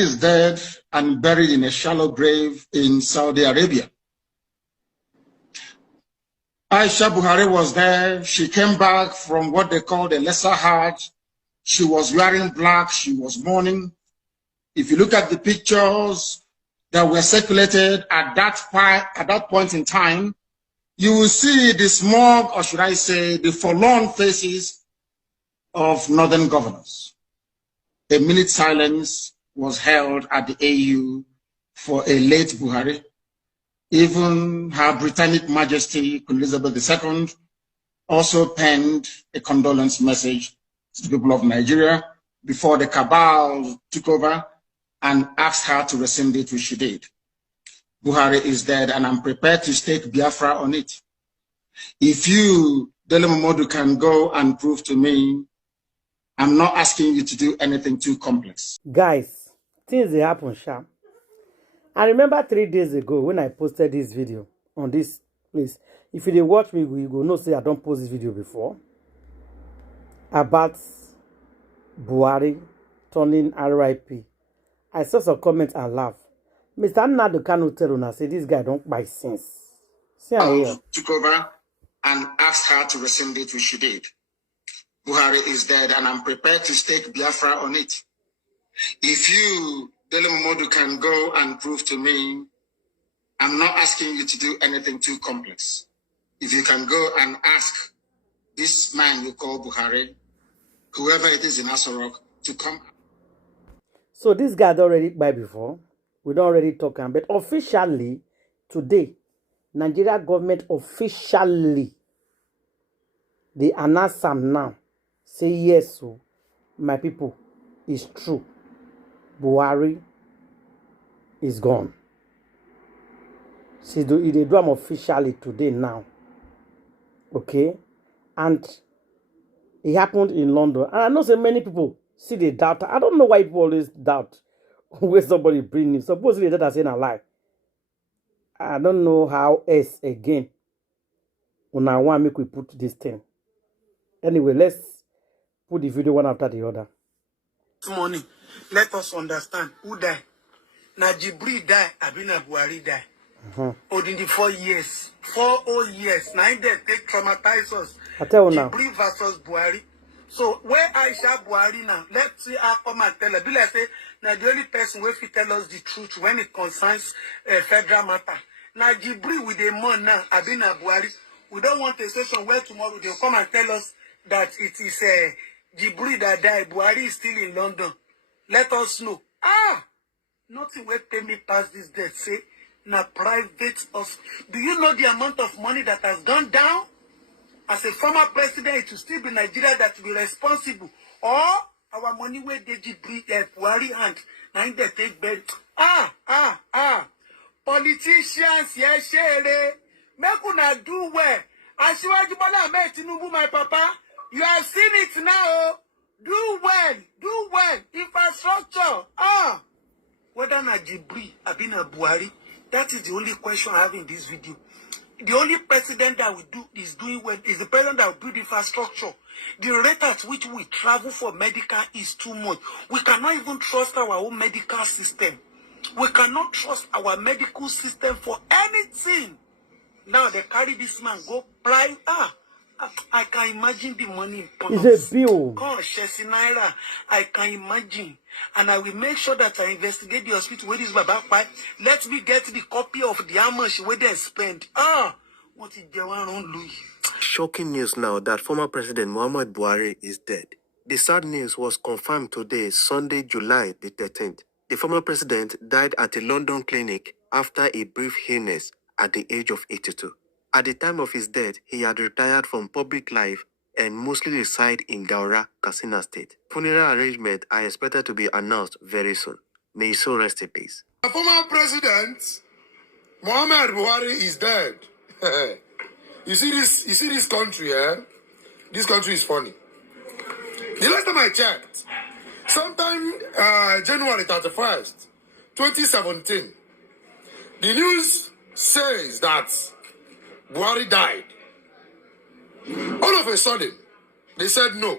Is dead and buried in a shallow grave in Saudi Arabia. Aisha Buhari was there. She came back from what they called a lesser Hajj. She was wearing black. She was mourning. If you look at the pictures that were circulated at that point in time, you will see the smug, or should I say, the forlorn faces of northern governors. A minute silence was held at the AU for a late Buhari. Even Her Britannic Majesty Queen Elizabeth II also penned a condolence message to the people of Nigeria before the cabal took over and asked her to rescind it, which she did. Buhari is dead, and I'm prepared to stake Biafra on it. If you, Dele Momodu, can go and prove to me, I'm not asking you to do anything too complex. Guys, things they happen sharp. I remember 3 days ago when I posted this video on this place. If you watch me, you go know say I don't post this video before. About Buhari turning RIP. I saw some comments and laugh. Mr. Nnamdi Kanu tell una say this guy don't buy sense. See here. Took over and asked her to rescind it, which she did. Buhari is dead, and I'm prepared to stake Biafra on it. If you, Dele Momodu, can go and prove to me, I'm not asking you to do anything too complex. If you can go and ask this man you call Buhari, whoever it is in Asorok, to come. So this guy had already buy before. We don't already talk about, but officially today, Nigeria government officially they announce some now. Say yes, so my people, it's true. Buhari is gone. See, they do them officially today now. Okay? And it happened in London. And I know so many people see the doubt. I don't know why people always doubt where somebody bring news. Supposedly that are saying a lie. I don't know how else again. When I want to make we put this thing. Anyway, let's put the video one after the other. This morning, let us understand who died. Najibri died, Abina Buhari died. In the 4 years. 4 whole years. Now they traumatize us. I tell you now. Jibri versus Buhari. So where Aisha Buhari now, let's see her come and tell her. Be like say, now the only person who will tell us the truth when it concerns federal matter. Now Jibri with the man now, Abina Buhari. We don't want a session where tomorrow they'll come and tell us that it is Jibri that died. Buhari is still in London. Let us know. Nothing will pay me past this death. Say, na private us. Do you know the amount of money that has gone down? As a former president, it will still be Nigeria that will be responsible. Or our money where they Jibri Buhari hand. Now in the take bed. Politicians, yes, share. Make una do well. Asiwaju Bola Ahmed Tinubu, my papa. You have seen it now. Do well. Do well. Infrastructure. Whether na Jibri, Abina Buhari, that is the only question I have in this video. The only president that will do is doing well is the president that will build infrastructure. The rate at which we travel for medical is too much. We cannot even trust our own medical system. We cannot trust our medical system for anything. Now they carry this man go private. I can imagine the money in pounds. It's a bill. Naira. I can imagine. And I will make sure that I investigate the hospital where this Baba buy. Let me get the copy of the how much where they spend. What is the one on Louis? Shocking news now that former President Muhammad Buhari is dead. The sad news was confirmed today, Sunday, July the 13th. The former president died at a London clinic after a brief illness at the age of 82. At the time of his death, he had retired from public life and mostly reside in Gaura, Katsina State. Funeral arrangements are expected to be announced very soon. May his soul rest in peace. The former president, Muhammad Buhari, is dead. You see this country, This country is funny. The last time I checked, sometime January 31st, 2017, the news says that Buhari died. All of a sudden, they said no,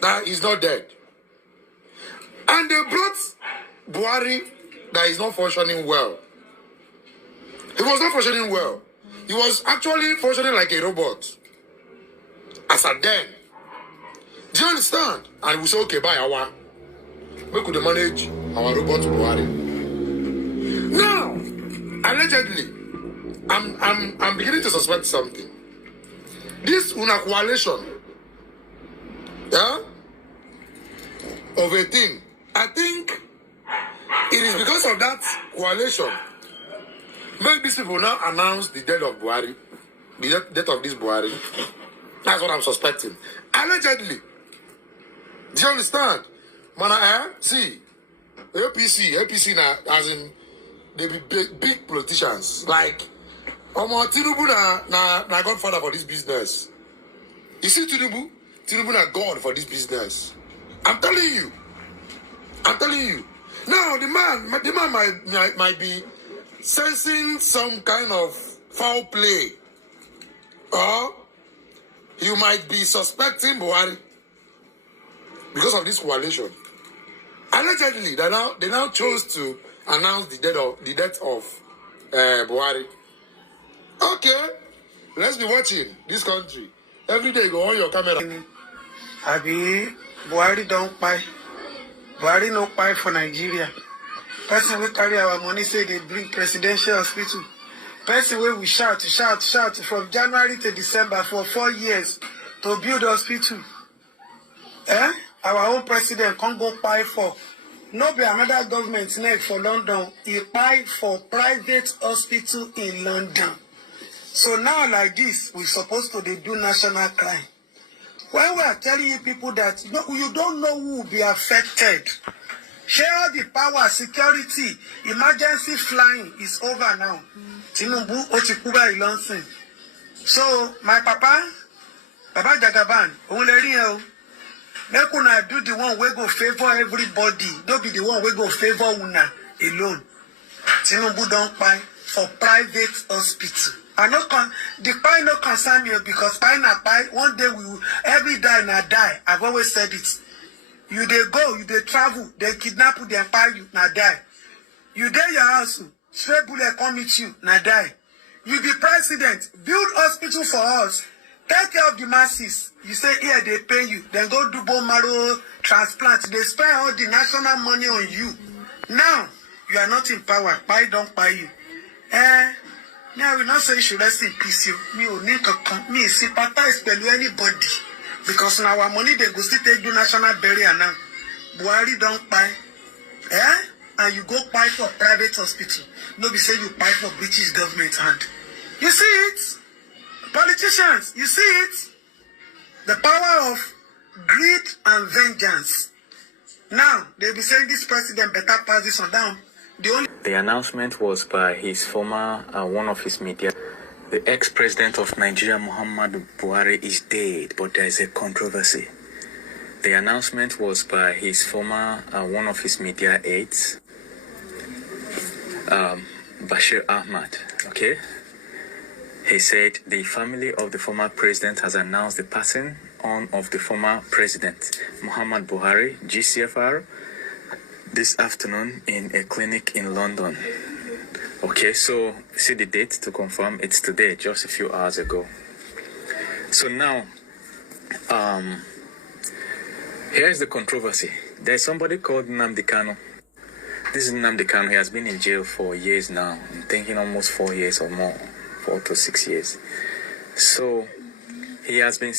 that he's not dead. And they brought Buhari that is not functioning well. He was not functioning well. He was actually functioning like a robot. As at then. Do you understand? And we say, okay, bye, we could manage our robot Buhari. Now, allegedly, I'm beginning to suspect something. This una coalition, yeah, of a thing. I think it is because of that coalition make these people now announce the death of Buhari, the death of this Buhari. That's what I'm suspecting. Allegedly. Do you understand? Man, see, APC now, as in, they be big politicians. Like, Tinubu na godfather for this business. You see Tinubu na God for this business. I'm telling you. Now, the man might be sensing some kind of foul play. Or you might be suspecting Buhari because of this coalition. Allegedly, they now chose to announce the death of Buhari. Okay, let's be watching this country. Every day, go on your camera. Abi, Buhari don't buy. Buhari no buy for Nigeria. Person will carry our money say they bring presidential hospital. Person where we shout from January to December for 4 years to build hospital. Our own president can't go buy for. No be another government next for London. He buy for private hospital in London. So now like this, we're supposed to do national crime. When we are telling you people that you don't know who will be affected. Share the power, security, emergency flying is over now. Tinubu Ochikuba Ilonsin. So my Baba Jagaban, make una do the one we go favor everybody. Don't be the one we go favor una alone. Tinubu don't buy for private hospital. The pie no concern me because pie na pie. One day we will every die na die. I've always said it. You they go, you they travel, they kidnap you, they empire you, na die. You there your house, straight bullet come meet you, na die. You be president, build hospital for us, take care of the masses. You say here they pay you, then go do bone marrow transplant. They spend all the national money on you. Now you are not in power. Pie don't buy you. Me I will not say you should rest in peace. Me me sympathize with anybody. Because now our money they go still take do national burial now. Buhari don't buy. And you go buy for private hospital. No be say you buy for British government hand. You see it? Politicians, you see it? The power of greed and vengeance. Now, they be saying this president better pass this on down. The announcement was by his former, one of his media. The ex-president of Nigeria, Muhammadu Buhari, is dead, but there is a controversy. The announcement was by his former, one of his media aides, Bashir Ahmad, okay? He said the family of the former president has announced the passing on of the former president, Muhammad Buhari, GCFR, this afternoon in a clinic in London. Okay, so see the date to confirm. It's today, just a few hours ago. So now, here's the controversy. There's somebody called Nnamdi Kanu. This is Nnamdi Kanu. He has been in jail for years now. I'm thinking almost 4 years or more, 4 to 6 years. So he has been.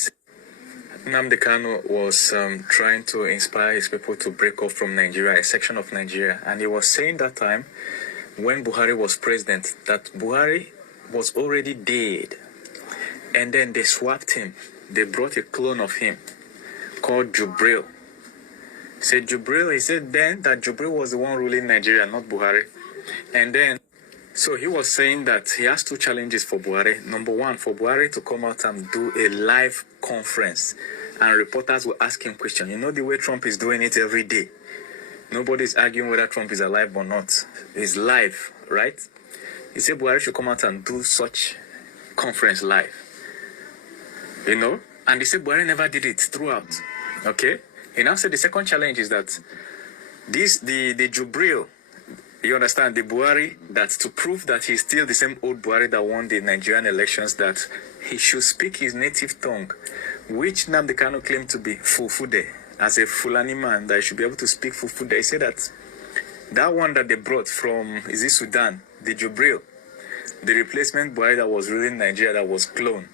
Nnamdi Kanu was trying to inspire his people to break off from Nigeria, a section of Nigeria, and he was saying that time, when Buhari was president, that Buhari was already dead. And then they swapped him. They brought a clone of him called Jubril. He said then that Jubril was the one ruling Nigeria, not Buhari. And then, so he was saying that he has 2 challenges for Buhari. Number 1, for Buhari to come out and do a live conference. And reporters will ask him questions. You know the way Trump is doing it every day. Nobody's arguing whether Trump is alive or not. He's live, right? He said Buhari should come out and do such conference live. You know? And he said Buhari never did it throughout. Okay? He now said the second challenge is that the Jubril, you understand, the Buhari, that's to prove that he's still the same old Buhari that won the Nigerian elections, that he should speak his native tongue, which Nnamdi Kanu claimed to be Fulfude, as a Fulani man, that he should be able to speak Fulfude. He said that one that they brought from, is it Sudan, the Jubril, the replacement Buhari that was ruling Nigeria, that was cloned.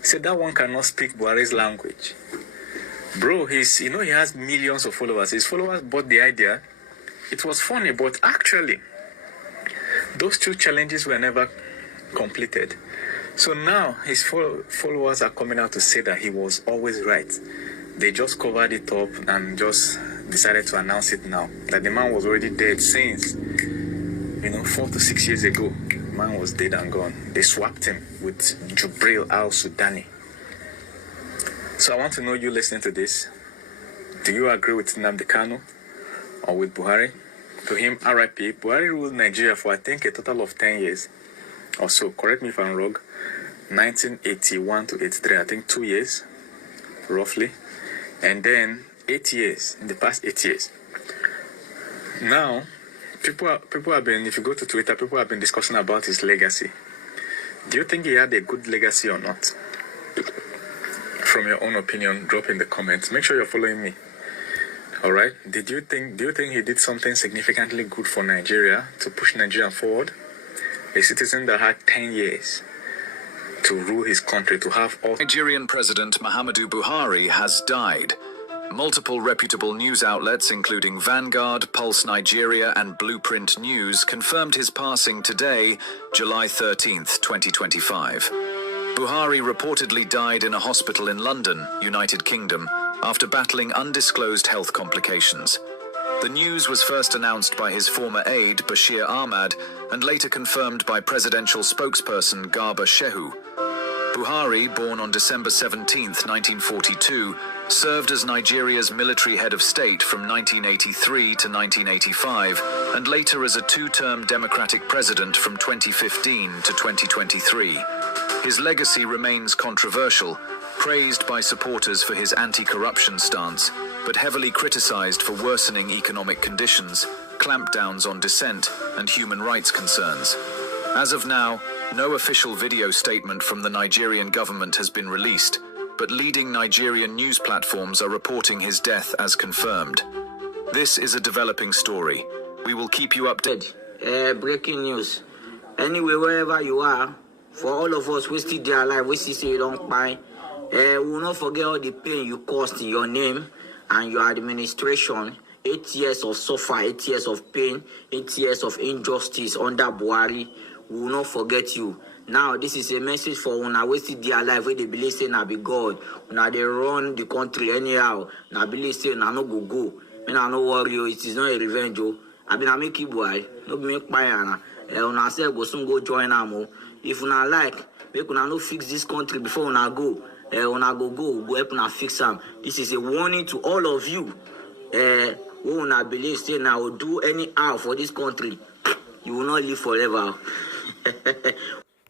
He said that one cannot speak Buhari's language. Bro, he has millions of followers. His followers bought the idea. It was funny, but actually, those two challenges were never completed. So now his followers are coming out to say that he was always right. They just covered it up and just decided to announce it now. That the man was already dead since, 4 to 6 years ago. The man was dead and gone. They swapped him with Jubril al-Sudani. So I want to know, you listening to this, do you agree with Nnamdi Kanu or with Buhari? To him, RIP, Buhari ruled Nigeria for I think a total of 10 years or so. Correct me if I'm wrong. 1981 to 83, I think 2 years, roughly. And then 8 years, in the past 8 years. Now, people have been, if you go to Twitter, people have been discussing about his legacy. Do you think he had a good legacy or not? From your own opinion, drop in the comments. Make sure you're following me. All right. Do you think he did something significantly good for Nigeria to push Nigeria forward? A citizen that had 10 years to rule his country, to have all. Nigerian President Muhammadu Buhari has died. Multiple reputable news outlets, including Vanguard, Pulse Nigeria, and Blueprint News, confirmed his passing today, July 13th, 2025. Buhari reportedly died in a hospital in London, United Kingdom, after battling undisclosed health complications. The news was first announced by his former aide, Bashir Ahmad, and later confirmed by presidential spokesperson Garba Shehu. Buhari, born on December 17, 1942, served as Nigeria's military head of state from 1983 to 1985, and later as a two-term democratic president from 2015 to 2023. His legacy remains controversial, praised by supporters for his anti-corruption stance, but heavily criticized for worsening economic conditions, clampdowns on dissent, and human rights concerns. As of now, no official video statement from the Nigerian government has been released, but leading Nigerian news platforms are reporting his death as confirmed. This is a developing story. We will keep you updated. Breaking news. Anyway, wherever you are, for all of us, we still there alive, we still say you don't buy. We will not forget all the pain you caused in your name and your administration. 8 years of suffer, 8 years of pain, 8 years of injustice under Buhari. We will not forget you. Now, this is a message for una we still there alive, where they believe say na be God. Una they run the country anyhow. Na believe say na no go. Me na no worry you. It is not a revenge. I been a make you Buhari. No be make payana. Una say go soon go join am. If una like, make una no fix this country before una go. Una go help una fix am. This is a warning to all of you. Who una believe say na will do anyhow for this country. You will not live forever.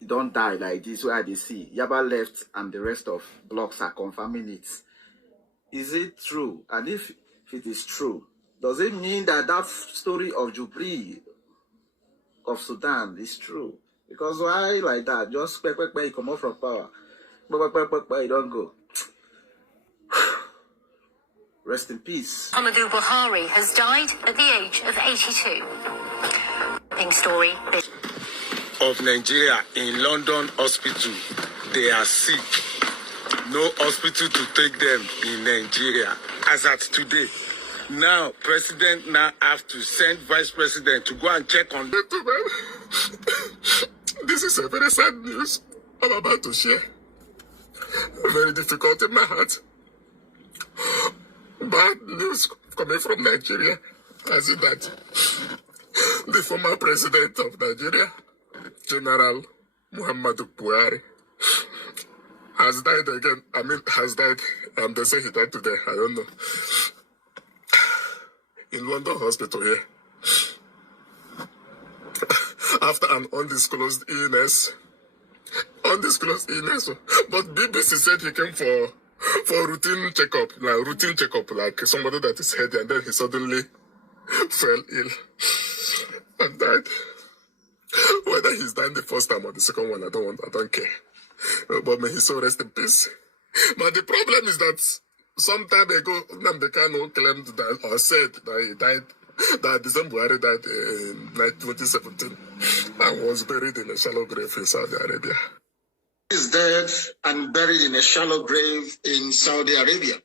Don't die like this where they see. Yaba left and the rest of blocks are confirming it. Is it true? And if it is true, does it mean that that story of Jubril of Sudan is true? Because why like that? Just you come out from power. You don't go. Rest in peace. Muhammadu Buhari has died at the age of 82. Pink story. Of Nigeria in London hospital, they are sick. No hospital to take them in Nigeria. As at today, now president now have to send vice president to go and check on them. This is a very sad news I'm about to share. Very difficult in my heart. Bad news coming from Nigeria, as in that the former president of Nigeria, General Muhammadu Buhari, has died again. Has died. They say he died today. I don't know. In London hospital here. After an undisclosed illness. But BBC said he came for routine checkup, like somebody that is healthy, and then he suddenly fell ill and died. Whether he's dying the first time or the second one, I don't care. But may his soul rest in peace. But the problem is that some time ago, Nnamdi Kanu claimed that, or said that he died, that President Buhari died in 2017 and was buried in a shallow grave in Saudi Arabia. He is dead and buried in a shallow grave in Saudi Arabia.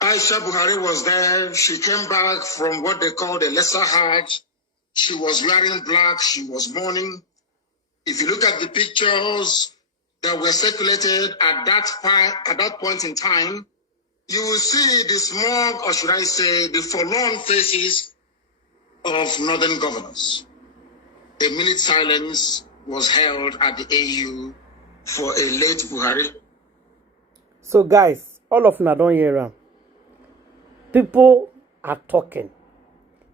Aisha Buhari was there. She came back from what they call the lesser Hajj. She was wearing black. She was mourning. If you look at the pictures that were circulated at that point in time, you will see the smug, or should I say, the forlorn faces of northern governors. A minute silence was held at the AU for a late Buhari. So guys, all of them don't hear. People are talking.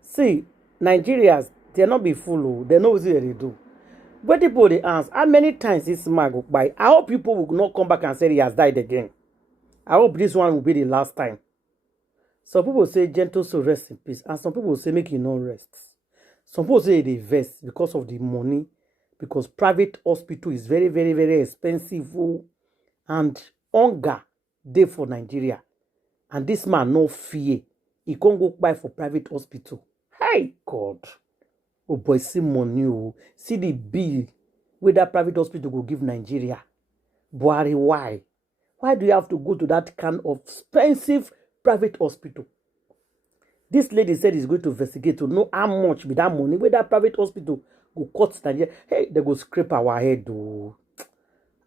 See, Nigerians, they not be fool. They know what they do. But people they ask, how many times this man go by? I hope people will not come back and say he has died again. I hope this one will be the last time. Some people say gentle soul rest in peace, and some people say make him not rest. Some people say they vest because of the money, because private hospital is very, very, very expensive, and hunger day for Nigeria. And this man no fear. He can't go buy for private hospital. Hey God. Oh boy, see money. See the bill where that private hospital will give Nigeria. Buhari, why? Why do you have to go to that kind of expensive private hospital? This lady said he's going to investigate to know how much with that money where that private hospital go cut Nigeria. Hey, they go scrape our head. Oh.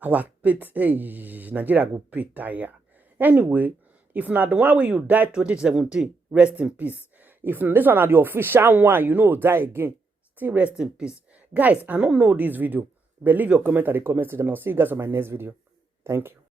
Our pet, hey, Nigeria go pay tire. Anyway, if not the one where you died 2017, rest in peace. If this one are the official one, you know, die again. Still rest in peace. Guys, I don't know this video, but leave your comment at the comment section. I'll see you guys on my next video. Thank you.